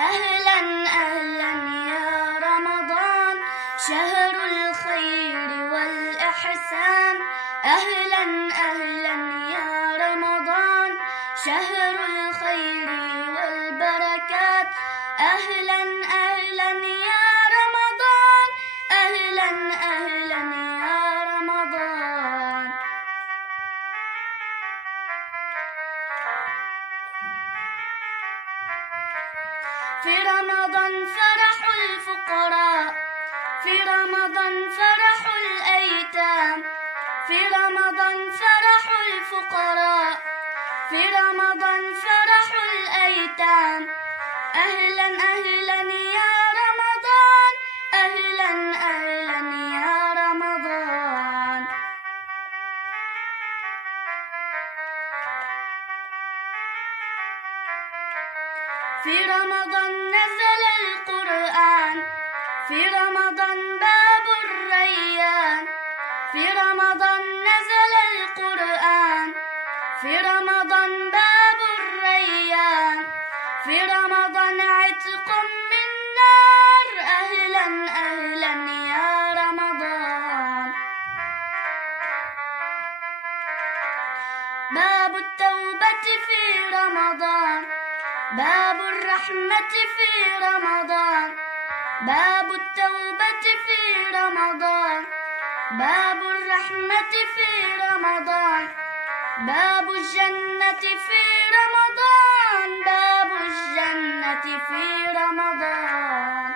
أهلا أهلا يا رمضان شهر الخير والإحسان. أهلا أهلا يا رمضان شهر الخير والبركات. أهلا أهلا يا رمضان أهلا أهلا يا رمضان. في رمضان فرح الفقراء، في رمضان فرح الأيتام، في رمضان فرح الفقراء، في رمضان فرح الأيتام. أهلا أهلا يا رمضان أهلا أهلا يا رمضان. في رمضان نزل القرآن، في رمضان باب الريان، في رمضان نزل القرآن، في رمضان باب الريان، في رمضان عتق من نار. أهلا أهلا يا رمضان. باب التوبة في رمضان، باب الرحمة في رمضان، باب التوبة في رمضان، باب الرحمة في رمضان، باب الجنة في رمضان، باب الجنة في رمضان.